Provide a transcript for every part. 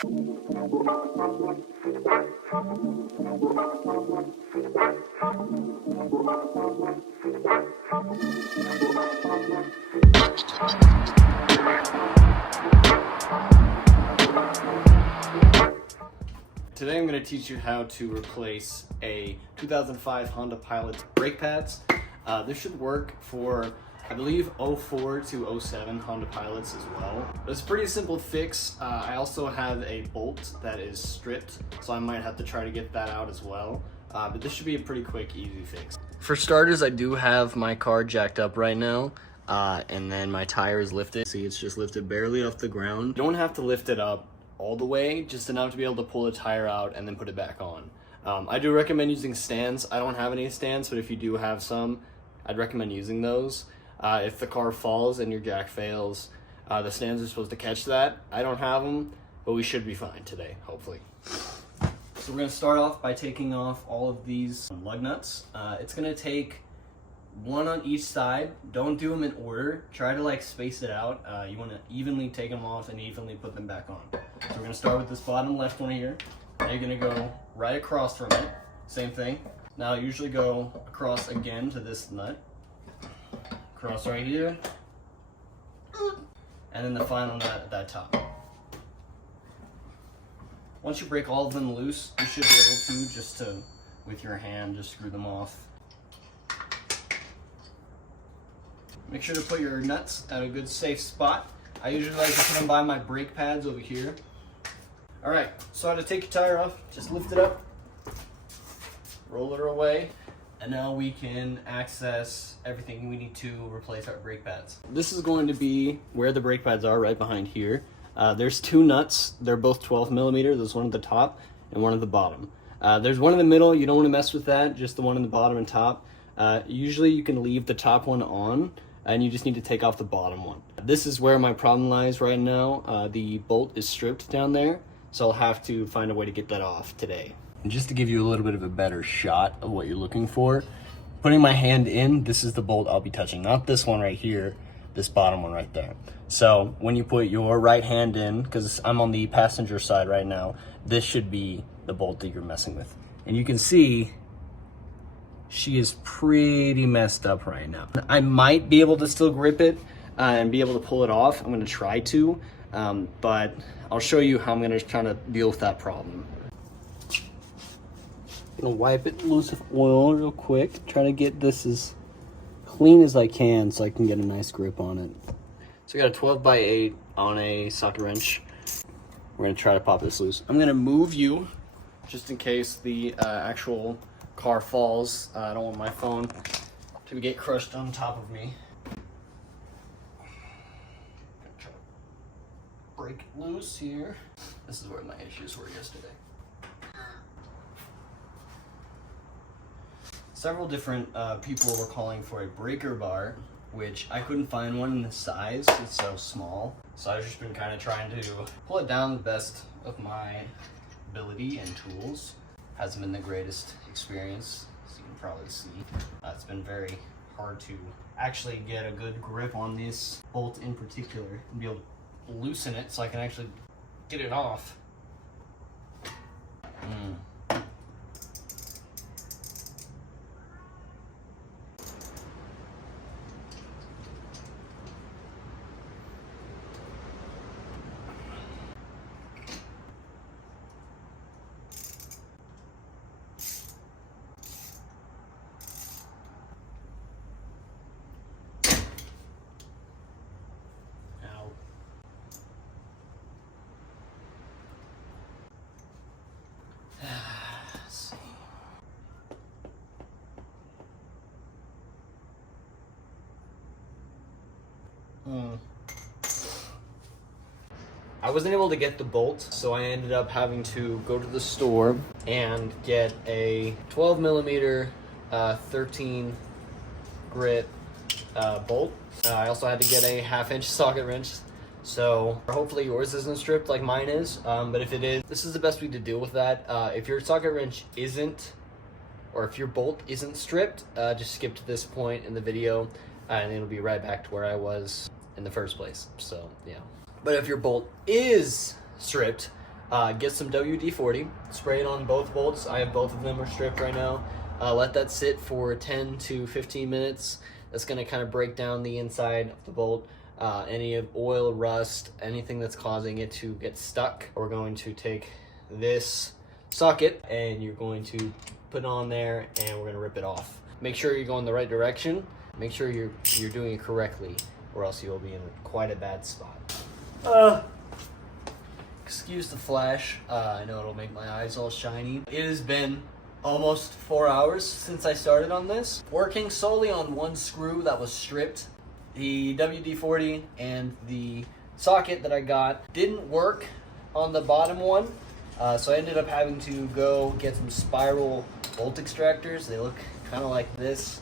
Today I'm going to teach you how to replace a 2005 Honda Pilot brake pads. This should work for, I believe, 04 to 07 Honda Pilots as well. But it's a pretty simple fix. I also have a bolt that is stripped, so I might have to try to get that out as well. But this should be a pretty quick, easy fix. For starters, I do have my car jacked up right now, and then my tire is lifted. See, it's just lifted barely off the ground. You don't have to lift it up all the way, just enough to be able to pull the tire out and then put it back on. I do recommend using stands. I don't have any stands, but if you do have some, I'd recommend using those. If the car falls and your jack fails, the stands are supposed to catch that. I don't have them, but we should be fine today, hopefully. So we're gonna start off by taking off all of these lug nuts. It's gonna take one on each side. Don't do them in order. Try to like space it out. You want to evenly take them off and evenly put them back on. So we're going to start with this bottom left one here. Now you're going to go right across from it. Same thing. Now usually go across again to this nut. Cross right here. And then the final nut at that top. Once you break all of them loose, you should be able to just with your hand, just screw them off. Make sure to put your nuts at a good safe spot. I usually like to put them by my brake pads over here. All right, so to take your tire off, just lift it up, roll it away, and now we can access everything we need to replace our brake pads. This is going to be where the brake pads are, right behind here. There's two nuts. They're both 12 millimeter. There's one at the top and one at the bottom. There's one in the middle. You don't want to mess with that, just the one in the bottom and top. Usually you can leave the top one on, and you just need to take off the bottom one. This is where my problem lies right now. The bolt is stripped down there, so I'll have to find a way to get that off today. And just to give you a little bit of a better shot of what you're looking for, putting my hand in, this is the bolt I'll be touching, not this one right here, this bottom one right there. So when you put your right hand in, because I'm on the passenger side right now, this should be the bolt that you're messing with. And you can see she is pretty messed up right now. I might be able to still grip it and be able to pull it off. I'm gonna try to, but I'll show you how I'm gonna try to deal with that problem. I'm gonna wipe it loose with oil real quick. Try to get this as clean as I can so I can get a nice grip on it. So I got a 12x8 on a socket wrench. We're gonna try to pop this loose. I'm gonna move you just in case the actual car falls. I don't want my phone to get crushed on top of me. Try to break it loose here. This is where my issues were yesterday. Several different people were calling for a breaker bar, which I couldn't find one in the size. It's so small. So I've just been kind of trying to pull it down the best of my ability and tools. Hasn't been the greatest experience, as you can probably see. It's been very hard to actually get a good grip on this bolt in particular and be able to loosen it so I can actually get it off. I wasn't able to get the bolt, so I ended up having to go to the store and get a 12 millimeter 13 grit bolt. I also had to get a 1/2 inch socket wrench. So hopefully yours isn't stripped like mine is, but if it is, this is the best way to deal with that. If your socket wrench isn't, or if your bolt isn't stripped, just skip to this point in the video and it'll be right back to where I was in the first place. So yeah. But if your bolt is stripped, Get some WD-40, spray it on both bolts. I have both of them are stripped right now. Let that sit for 10 to 15 minutes. That's going to kind of break down the inside of the bolt. Any of oil, rust, anything that's causing it to get stuck. We're going to take this socket and you're going to put it on there and we're going to rip it off. Make sure you're going the right direction. Make sure you're doing it correctly, or else you'll be in quite a bad spot. Excuse the flash. I know it'll make my eyes all shiny. It has been almost 4 hours since I started on this. Working solely on one screw that was stripped. The WD-40 and the socket that I got didn't work on the bottom one. So I ended up having to go get some spiral bolt extractors. They look kind of like this.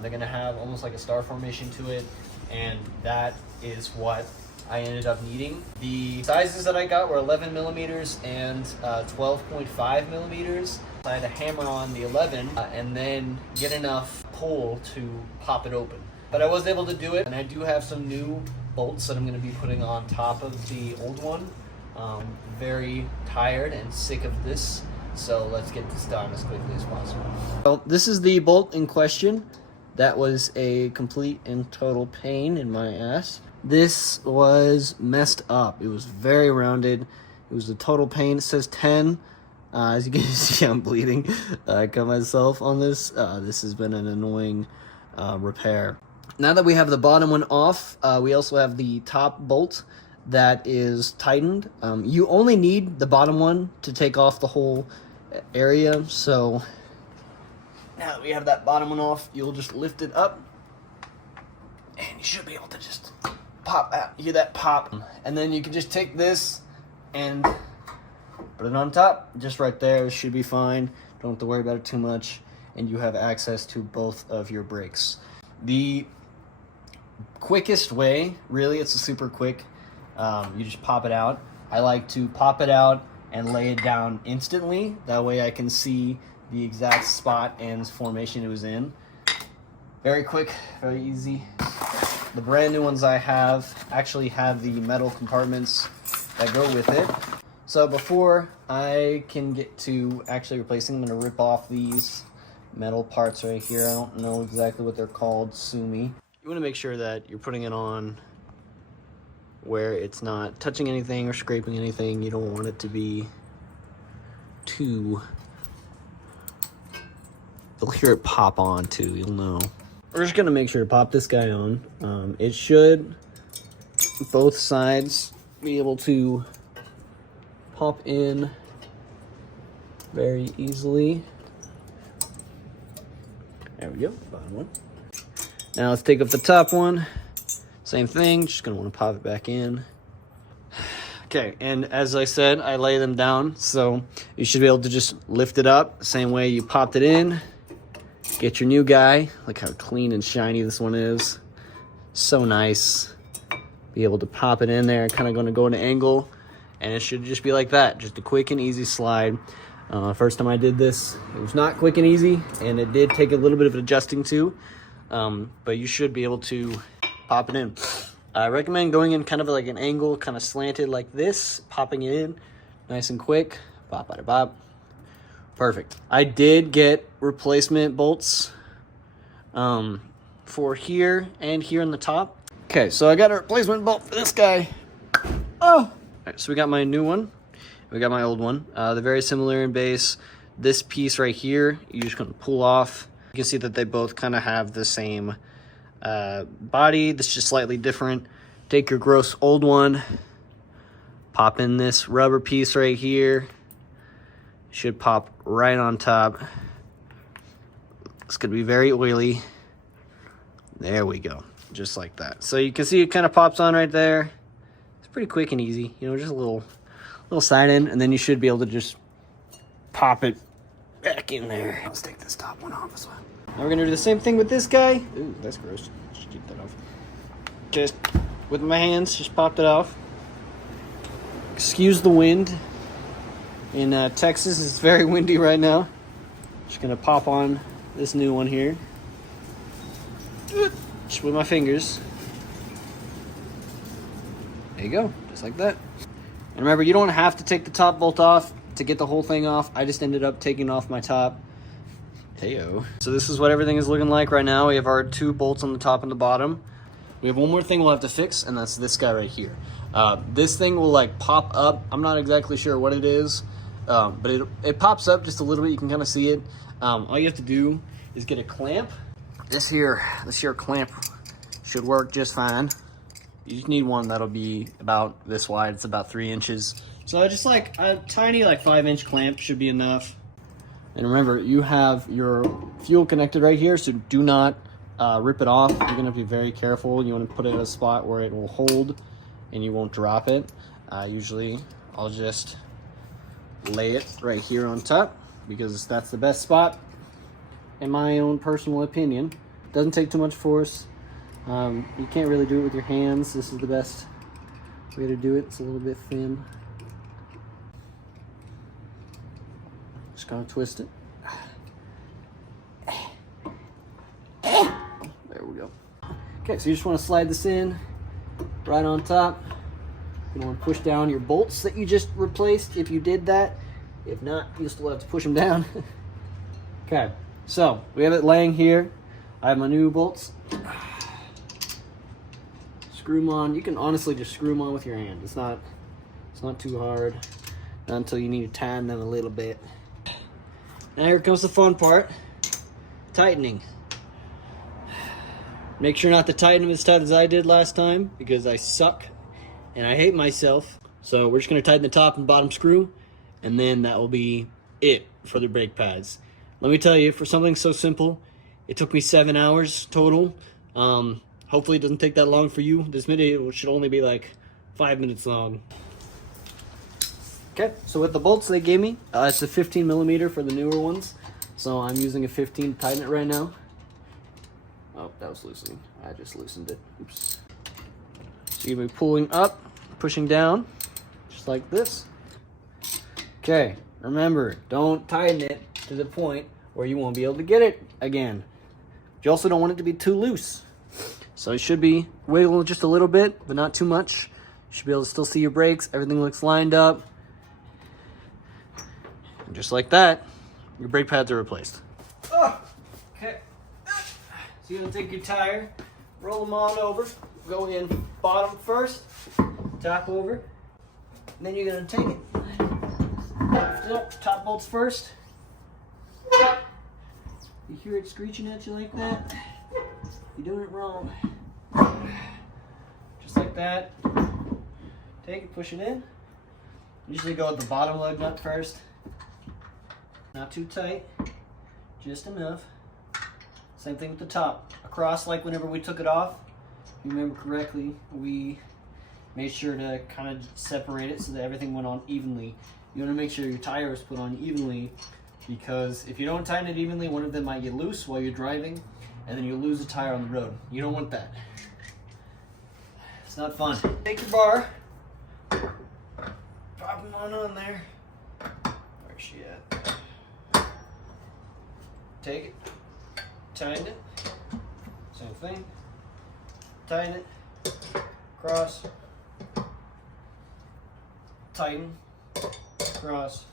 They're gonna have almost like a star formation to it, and that is what I ended up needing. The sizes that I got were 11 millimeters and 12.5 millimeters. I had to hammer on the 11 and then get enough pull to pop it open. But I was able to do it, and I do have some new bolts that I'm gonna be putting on top of the old one. Very tired and sick of this, so let's get this done as quickly as possible. Well, this is the bolt in question. That was a complete and total pain in my ass. This was messed up. It was very rounded. It was a total pain. It says 10. As you can see, I'm bleeding. I cut myself on this. This has been an annoying repair. Now that we have the bottom one off, we also have the top bolt that is tightened. You only need the bottom one to take off the whole area, so now that we have that bottom one off, you'll just lift it up and you should be able to just pop out. You hear that pop, and then you can just take this and put it on top, just right there. It should be fine. Don't have to worry about it too much, and you have access to both of your brakes. The quickest way, really, it's a super quick, you just pop it out. I like to pop it out and lay it down instantly. That way I can see the exact spot and formation it was in. Very quick, very easy. The brand new ones I have actually have the metal compartments that go with it. So before I can get to actually replacing, I'm gonna rip off these metal parts right here. I don't know exactly what they're called, sue me. You wanna make sure that you're putting it on where it's not touching anything or scraping anything. You don't want it to be too... You'll hear it pop on too, you'll know. We're just gonna make sure to pop this guy on. It should, both sides, be able to pop in very easily. There we go, bottom one. Now let's take up the top one. Same thing, just gonna wanna pop it back in. Okay, and as I said, I lay them down, so you should be able to just lift it up, same way you popped it in. Get your new guy. Look how clean and shiny this one is. So nice. Be able to pop it in there, kind of gonna go at an angle, and it should just be like that, just a quick and easy slide. First time I did this, it was not quick and easy, and it did take a little bit of adjusting too, but you should be able to pop it in. I recommend going in kind of like an angle, kind of slanted like this, popping it in, nice and quick, bop, bada, bop. Perfect. I did get replacement bolts for here and here on the top. Okay, so I got a replacement bolt for this guy. Oh! Alright, so we got my new one. We got my old one. They're very similar in base. This piece right here, you're just gonna pull off. You can see that they both kind of have the same body. This is just slightly different. Take your gross old one, pop in this rubber piece right here. Should pop right on top. It's gonna be very oily. There we go, just like that. So you can see it kind of pops on right there. It's pretty quick and easy, you know, just a little side in, and then you should be able to just pop it back in there. Let's take this top one off as well. Now we're gonna do the same thing with this guy. Ooh, that's gross. Just keep that off. Just with my hands, just popped it off. Excuse the wind. In Texas, it's very windy right now. Just gonna pop on this new one here. Just with my fingers. There you go, just like that. And remember, you don't have to take the top bolt off to get the whole thing off. I just ended up taking off my top. Heyo. So this is what everything is looking like right now. We have our 2 bolts on the top and the bottom. We have one more thing we'll have to fix, and that's this guy right here. This thing will like pop up. I'm not exactly sure what it is, but it pops up just a little bit. You can kind of see it. All you have to do is get a clamp. This here clamp should work just fine. You just need one that'll be about this wide. It's about 3 inches. So just like a tiny like 5-inch clamp should be enough. And remember, you have your fuel connected right here, so do not rip it off. You're gonna be very careful. You wanna put it in a spot where it will hold and you won't drop it. Usually I'll just lay it right here on top because that's the best spot in my own personal opinion. Doesn't take too much force. You can't really do it with your hands. This is the best way to do it. It's a little bit thin. Just gonna twist it. There we go. Okay, so you just want to slide this in right on top. You want to push down your bolts that you just replaced if you did that. If not, you still have to push them down. Okay, so we have it laying here. I have my new bolts. Screw them on. You can honestly just screw them on with your hand. It's not too hard. Not until you need to tighten them a little bit. Now here comes the fun part. Tightening. Make sure not to tighten them as tight as I did last time because I suck and I hate myself. So we're just going to tighten the top and bottom screw, and then that will be it for the brake pads. Let me tell you, for something so simple, it took me 7 hours total. Hopefully it doesn't take that long for you. This video should only be like 5 minutes long. Okay, so with the bolts they gave me, it's a 15 millimeter for the newer ones. So I'm using a 15 to tighten it right now. Oh, that was loosening. I just loosened it. Oops. So you're gonna be pulling up, pushing down, just like this. Okay, remember, don't tighten it to the point where you won't be able to get it again. You also don't want it to be too loose. So it should be wiggling just a little bit, but not too much. You should be able to still see your brakes. Everything looks lined up. And just like that, your brake pads are replaced. Oh, okay. So you're gonna take your tire, roll them on over, go in bottom first, top over, and then you're gonna take it. Lift it up, top bolts first. You hear it screeching at you like that? You're doing it wrong. Just like that. Take it, push it in. Usually go with the bottom lug nut first. Not too tight, just enough. Same thing with the top. Across, like whenever we took it off, if you remember correctly, we made sure to kind of separate it so that everything went on evenly. You want to make sure your tire is put on evenly, because if you don't tighten it evenly, one of them might get loose while you're driving, and then you'll lose a tire on the road. You don't want that. It's not fun. Take your bar, pop them on there. Where's she at? Take it, tighten it, same thing, tighten it, cross, tighten, cross,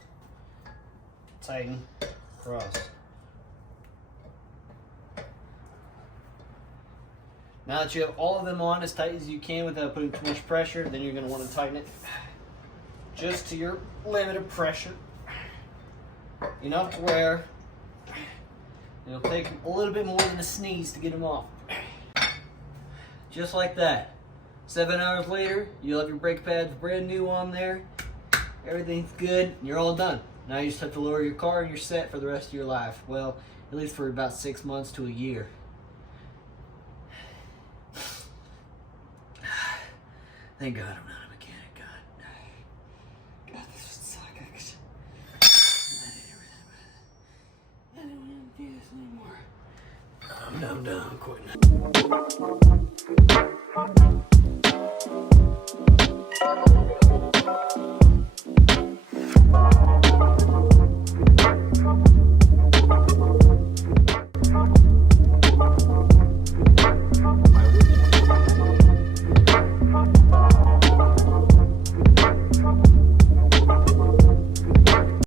tighten, cross. Now that you have all of them on as tight as you can without putting too much pressure, then you're going to want to tighten it just to your limit of pressure. Enough to where it'll take a little bit more than a sneeze to get them off. Just like that. 7 hours later, you'll have your brake pads brand new on there. Everything's good, and you're all done. Now you just have to lower your car and you're set for the rest of your life. Well, at least for about 6 months to a year. Thank God I'm not a mechanic. God, this would suck. I don't want to do this anymore. I'm done. I'm quitting.